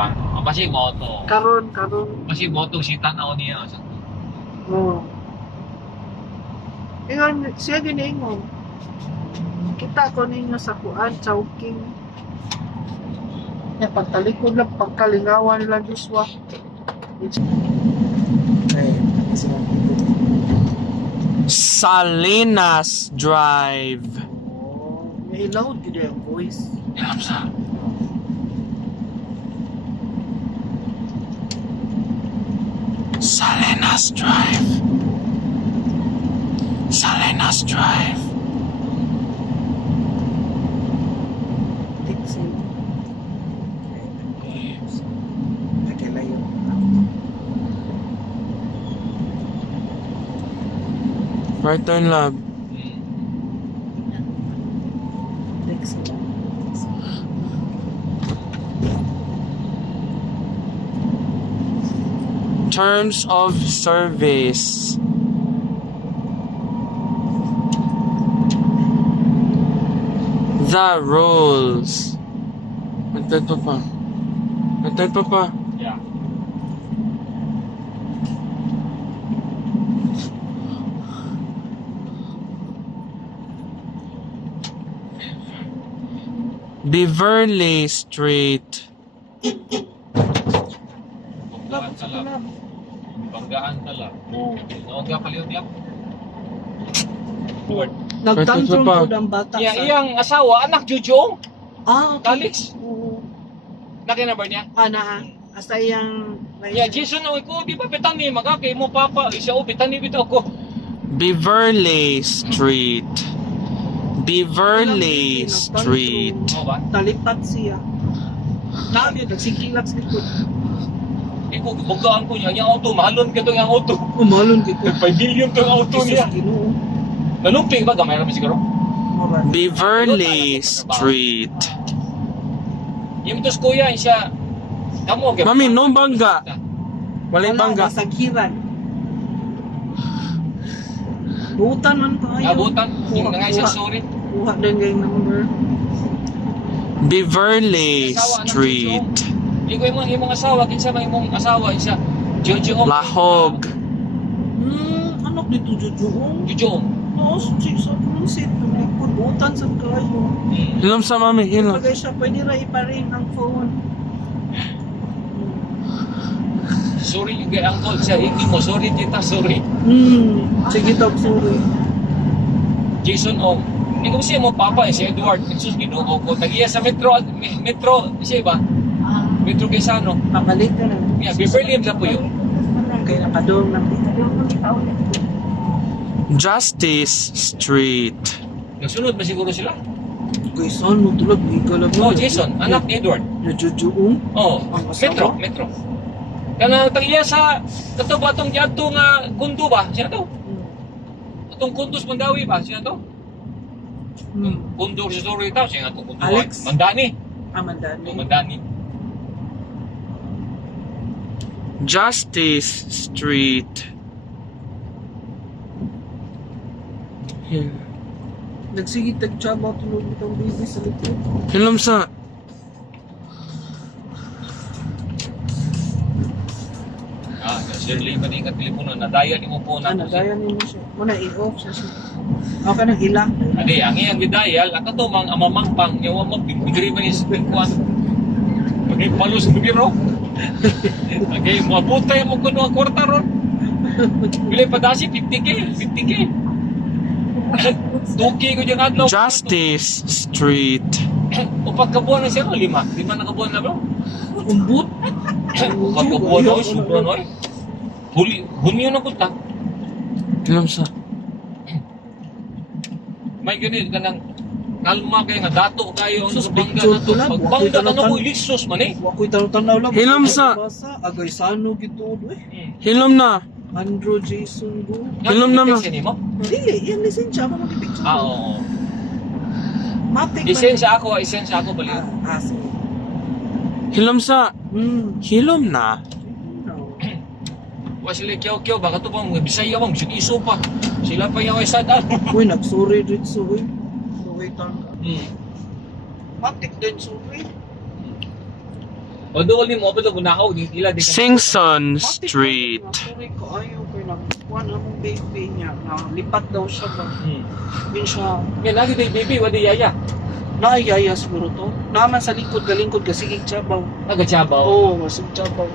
uban. Basi moto. Karon. Basi moto si tanaw niya. Oo. Ingon, siya giningon. Kita ko ninyo sa kuan, chowking. Pagtalikod lang, pagkalingawan nila Joshua. Salinas Drive. May loud gid yung voice. Salinas Drive. Salinas Drive. Tixin. Nagkalayo. Right turn lab. Tixin. Terms of service. The rules. Antay pa pa. Antay pa pa. Yeah. Beverly Street. Banggaan tala. Banggaan tala. Noga paliw diap. Lord. Nagtantrum Ito pa. po ng bata Iya, iyang asawa, anak Jojo. okay. Calix. Oo. Laki na ba niya? Na. Asa yung... Ya, Jason, ko, di ba bitani, magkakay mo papa, isa o bitani bitaw ko. Beverly Street. Beverly Street. Mo ba? Talipat siya. Nabi, nagsikilap sa likod. Iko, bugaan ko niya, yung auto, mahalon ka ito yung auto. Umalon kita. 5 billion ito yung auto niya. Ginoo. Nalumping ba, gamay naman siguro? Moral. Beverly Street. Yung ito kuya, siya, kamo, Mami, no bangga. Walay bangga. Masaghiran. Butan man tayo. Abutan, yung nga siya, sorry. Kuha din yung number. Beverly Street. Hindi ko imong asawa, kinsa man imong asawa, isa, Jojo. Lahog. Anak dito Jojoong. Jojo. Oo, sa punsit. Likod, butan sa kayo. Hilom sa mami, hilom. Pagay siya, pwede ra iparin ang phone. Sorry, yung kay uncle siya, hindi mo, sorry tita, sorry. Sige daw, sorry. Jason, hindi ko siya mo papa, si Edward, Jesus, ginoo ko. Tagiya sa metro, siya ba? Metro Quezano. Pabalik ka na. Yeah, Beverly na po yun. Kaya nakadong na. Justice Street. Nagsunod ba siguro sila? Kuy son mo tulog, ikaw lang. Oh, Jason, anak ni Edward. Jojoong. Oh, Ang asawa? metro. Kana tagiya sa kato ba tong giadto nga kundo ba? Siya to. Atong kundos Mandawi ba? Siya to. Kundo sa story ta, siya nga to kundo. Alex? Mandani. Amandani. Mandani. Justice Street. Nagsigit tag-chaba tulog itong baby sa likod. Hilom sa. Shirley man yung telepono, nadayan mo po na. Nagayan niyo mo siya. Muna i-off siya. Okay nang hila. Adi, ang iyang gidayal, ako to, mga amamangpang, yawa mo, bigri man yung spingkuan. Pagay palos ng biro. Pagay, mabutay mo kuno ang kwarta ron. Bilay padasi, 50K. Tuki ko dyan adlaw. Justice Street. Upat kabuan na siya, 5 na kabuan na bro. Umbut. Upat kabuan na, sobra na. Hunyo na punta. Hilom sa. May ganit ka ng kalma kayo nga dato kayo ang Sus, bangga picture na to. to lang. Pagbangga na no mo, ilisos man eh. Wako'y tanaw lang. Hilom sa. Agay sano gito. Hilom na. Andrew Jason Go. Hilom naman. Mo? Dili, yan lisensya ako mag-picture. Oo. Matik Isensya ako bali. Sige. Hilom sa. Hilom na. Wa sila kyaw-kyaw, baka to bang Bisaya bang iso pa. Sila pa yung isa daan. Uy, nag-sorry din so, uy. Wait on ka. Hmm. Matik din, sorry. O doon ni mo, pero gunaw, ila di ka. Singson Street. Sorry ko, ayaw ko lang. Kuha na mong baby niya. Na, lipat daw siya ba? Yun siya. Yan, lagi tayo baby, wadi yaya. Naayaya siguro to. Naman sa likod, galingkod kasi kikchabaw. Nagachabaw. Oo, masig chabaw.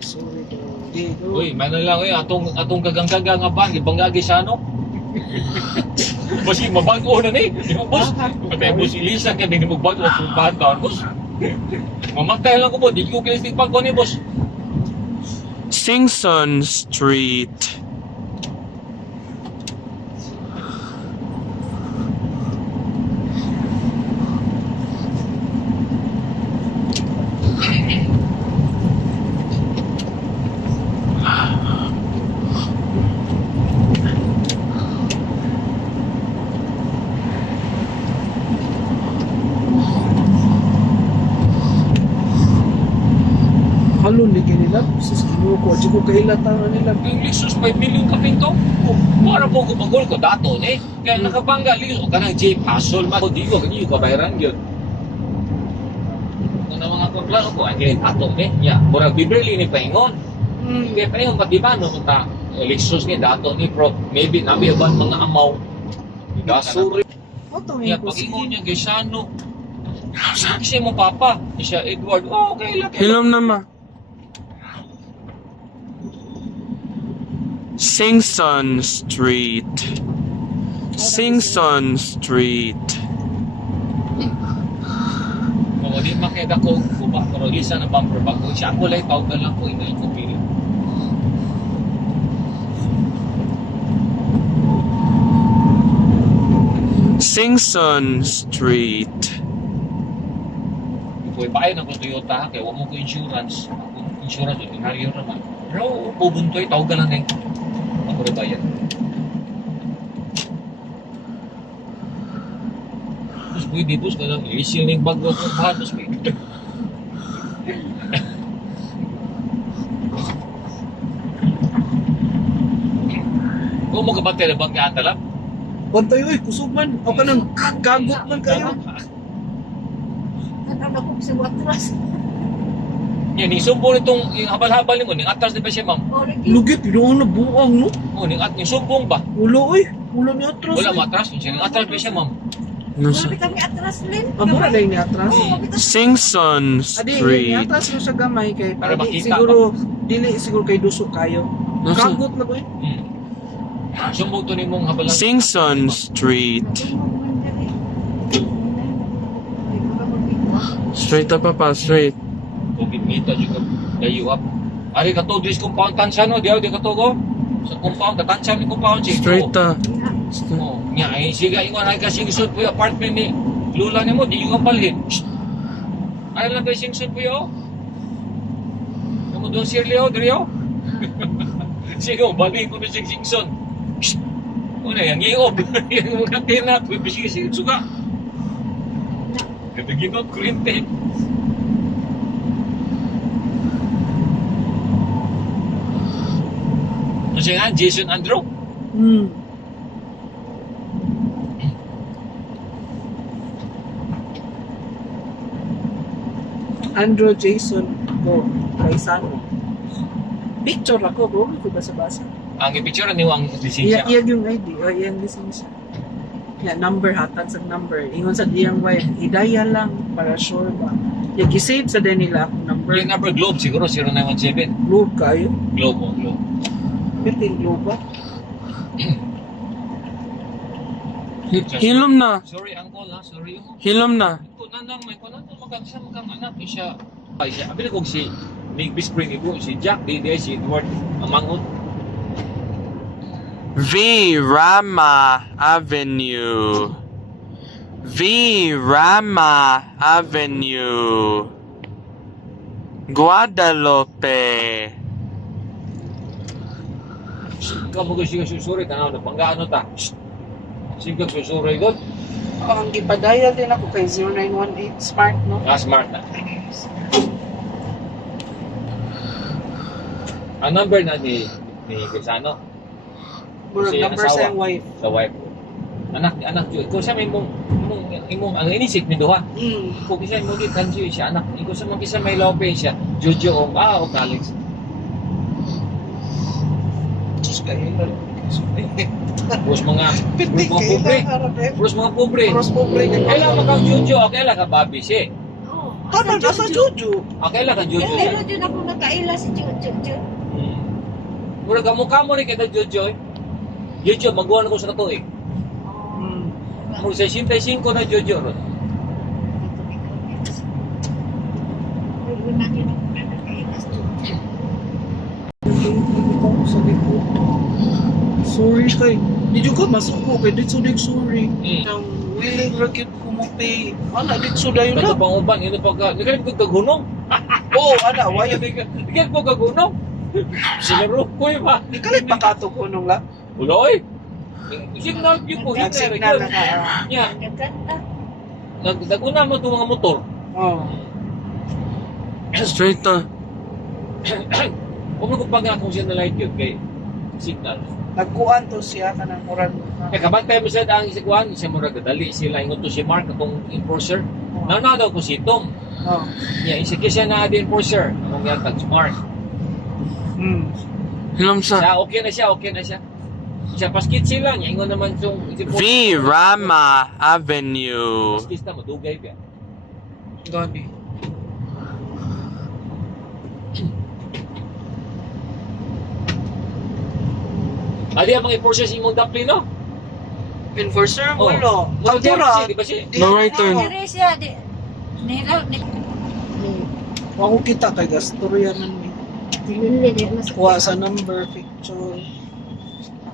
Sorry daw. Di, Uy, man lang atong kagang-kagang nga ba, ibangagi siya no? Basi mabago na ni. Di mo boss. Patay boss Elisa kaya di mo bago kung bahan ka boss. Mamatay lang ko po, di ko kilistik pag ko ni boss. Singson Street. halo ligay nila. Sus, kinuko. Di ko kailatan nila. Yung Lexus 5 million ka pinto. Para po ko pagul ko dato ni. Kaya nakabangga Lexus o kanang Jeep Hassel man. Di ko kanyo kabayaran yun. Kung na mga pagplano ko, ay kaya dato ni. Ya, murag Beverly ni Paingon. Kaya Paingon pati ba no ta Lexus ni dato ni pro. Maybe nabiyaban mga amaw. Dasuri. Oto Ya, ko pag-ingon niya Gaisano. Kasi mo papa, siya Edward. Oh, okay lang. Hilom naman. Singson Street. Singson Street. Kung di makita ko, kuba, pero isa na bumper bago siya. Ako lang, tawag na lang ko, inayin ko pili. Singson Street. Kung ipain ako Toyota, kaya wala mo ko insurance. Ako, insurance, ordinaryo naman. Pero, bubuntoy, tawag ka lang eh. Ako rin bayan. Tapos pwede, boss, ka lang, isil na yung bago ako, bahatos mo. Kung mo kabantay na bang kaantalap? Bantay, oy, kusog man. O ka nang gagot man kayo. Ano ko sa watras. Yan, isumbong nitong yung habal-habal ni mo, ning atras di ba siya, ma'am? Lugi, pinuha na buang, no? O, ning sumbong ba? Ulo, oy. Ulo ni atras. Wala matras, siya ning atras ba siya, ma'am? Nasa Wala kami atras din. Amo na dahil ni atras. Singson Adi, ni Street. atras mo sa gamay kay Para para makita siguro, dili siguro kay duso kayo. Nasa Gagot na ko eh. Sumbong to ni mong habal Singson Street. Straight up pa, straight. Kung kita juga dayo up. Ari ka to, dis compound tansya no, diyaw, di ka to go. Sa compound, tansya ni compound siya. Straight up. Oh, nya, siga ingon ay kasing sud po yung apartment ni Lula ni mo, di yung palhin. Ay lang kayo sing sud po yun. Kamu doon sirli o, diri o. Sige, balik ko na sing singson. Una, yung iob. Yung mga tinat, bibisig suga. Kapaginot, kurente. Ano siya nga? Jason Andrew? Andrew Jason ko Kaisano. Picture ako, bro. Ko basa-basa. Ang ipicture ni ang lisensya. Iya yung ID. O, iya yung lisensya. Ya, number, hatag sa number. Ingon sa diyang wife, idaya lang para sure ba. Ya, gisave sa din nila akong number. Yung number Globe siguro 0917. Globe kayo. Globe o Globe. Pitin globe ba? Hilom na. Sorry uncle ha, sorry yung. Hilom na. Ito nanang may kunan to magagsam kang anak siya. Ay siya, abi ko si Big Spring ibo si Jack di si Edward Amangot. V. Rama Avenue. V. Rama Avenue. Guadalupe. Kamu ko siya susuri tanaw na panggaano ta. Sige susuri god. Ang gipadaya din ako kay 0918 Smart, no? Ah, smart na. Ang number na ni Crisano Murag Kasi number sa asawa. yung wife. sa wife. Anak Jojo. Ikaw siya may imong ang inisip ni duha. Kung kisa mo di kanjo siya anak. Ikaw sa mga kisa may lope siya. Jojo o Alex. Diyos kayo. Terus mga pobre. Terus mga pobre. Cross pobre. Kailan ka Jojo, kailan ka Bobby si. Oo. Paano nasa Jojo? Kailan ka Jojo. Kaya dyan ako nakaila si Jojo. Mura ka mukha mo rin kita Jojo. Jojo, magawa na ko sa katuig. Mura sa 65 na Jojo ron. Una yun ako nakaila si Jojo. Sorry kay. Di ko masuko kay dito dig sorry. Mm. Nang willing ra gyud ko mo pay. Ana dito dayon Ito na. pang uban, ito pagka, nagalit ko kagunong. Oh, ana wayo. Nagalit ko kagunong. Sinaro ko yung ba? Di kalit pakato ko nung la. Uloy! Signal yun po, Ang signal na ka. Yeah. Ang ganda. Naguna mo itong mga motor. Oh. Straight na. Huwag mo kung pag akong siya na light yun kay signal. Nagkuan to siya kanang murag. Kaya kabantay mo sa ang isikuan, siya mo dali sila ingon to si Mark atong enforcer. Na daw ko si Tom. Oh. Yeah, isiki siya na di enforcer. Among yatag si Mark. Hilam sa Okay na siya. Siya paskit sila niya, ingon naman itong V. Rama Avenue. paskit na, madugay pa. Gani. Adi ang mga enforcer sa imong dapli, no? Enforcer Oh. wala. Mura diyan Pagtura. kasi, di ba siya? No right turn. Dire siya. Nila. Ako kita kay gastorya man ni. Hindi, di mas. Kuha sa number picture.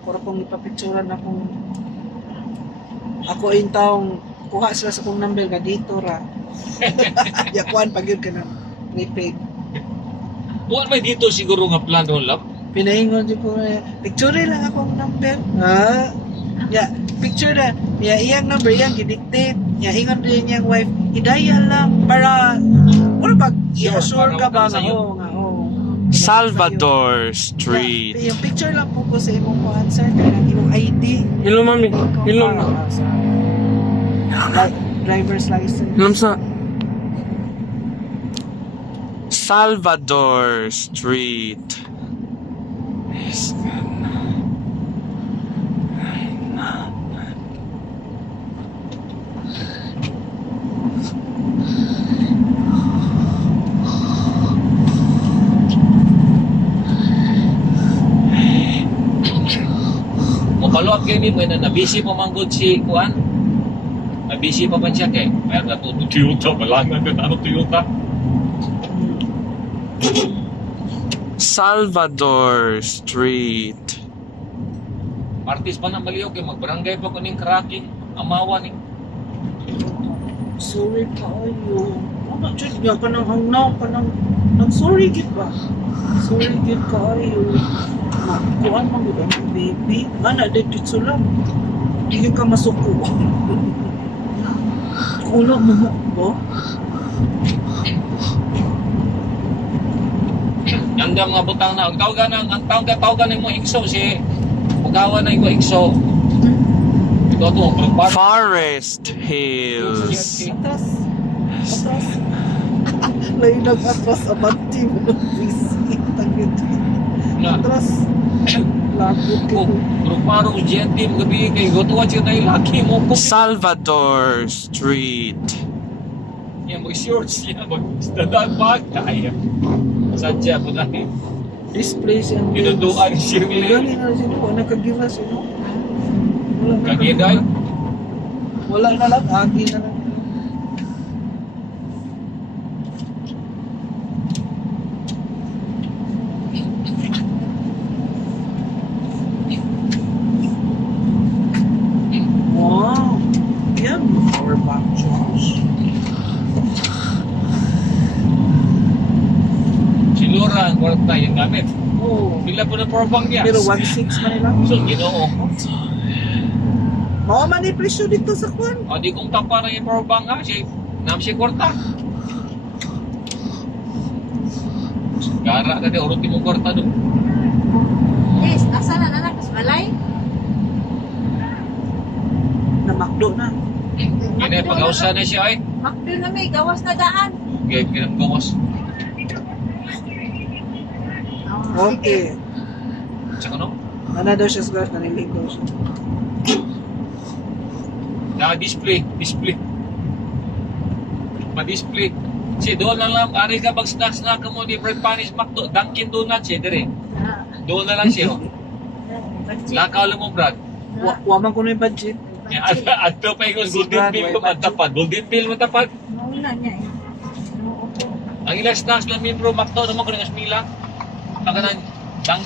Ako ra pong ipapicturean akong ako ay taong kuha sila sa kong number nga dito ra. Yakuan pag yun ka ng prepaid. Buwan may dito siguro nga plano lab. Pinaingon din ko picture lang akong number. Ha? Ya, picture na. Ya, iyang number, iyang gidictate. Ya, ingon din niyang wife, idaya lang para wala ba, sure ka ba para nga, sa'yo. oo nga, oo. Salvador Ya, Street. yung picture lang po ko sa imong kuhan, sir, kaya ng imong ID. Hello, mami. Hello, ma. Driver's license. Hilam sa Salvador Street. Yes. Mapaluat kayo ni mo na nabisi pa man good si Kuan. Nabisi pa man siya kay. Kaya na to Toyota, malangan ka ano Toyota. Salvador Street. Artist pa na maliw kay magbarangay pa kuning cracking. Amawa ni. Sorry kayo. Ano, Diyos niya, kanang hangnaw, kanang sorry gid ba? Sorry gid kayo. Kuhan man gud ang baby. Ana, dito lang. Hindi ka masuko. Kulo mo ba? Yang mga butang na. Ang tawagan ng mga ikso si pagawa na yung ikso. Ito to, pagbar. Forest Hills. Atras. Atras. Lain nag-atras abanti mo ng visit. Tagit. Na. Atras. Lagot ko. Pero parang GNT magabi kay gotuwa siya na ilaki mo po. Salvador Street. Yan, mag-shorts siya. Mag-standaan pa kaya. Sadya po dahil. Display siya. Pinuduan siya. Gani na siya po. Nagkagilas siya. No? Wala na. Kagiday. Wala na lang. Agi na lang. Wow. Yan. Power bank charge. Si Laura ang kwarta yung gamit. Oh. Pila po na power bank niya. Pero 1.6 man nila. So, ginoo. Mao man ni presyo dito sa kwan. O, di kong tapa na yung power bank ha. Si kwarta. Gara ka di, urot mo kwarta doon. Yes, asa na anak sa balay? Makdo na. Kaya pag-ausa na siya ay. Makdo na may gawas na daan. Kaya pinagawas. Okay. Tsaka no? Ano daw siya sa naniligaw siya. Display. Ma-display. Si doon na lang, ari ka pag snacks na ka mo ni Bread Panis Macdo, Dunkin Donuts siya, dire. Doon na lang siya. Oh. Lakaw lang mo, Brad. Wa man ko na yung budget. Ato pa yung Golden Bill mo matapad. Golden Bill mo matapad. Mauna niya eh. Oo po. Ang ilang snacks lang, bro, Macdo naman ko ng Asmila. Pagkanan, Dunkin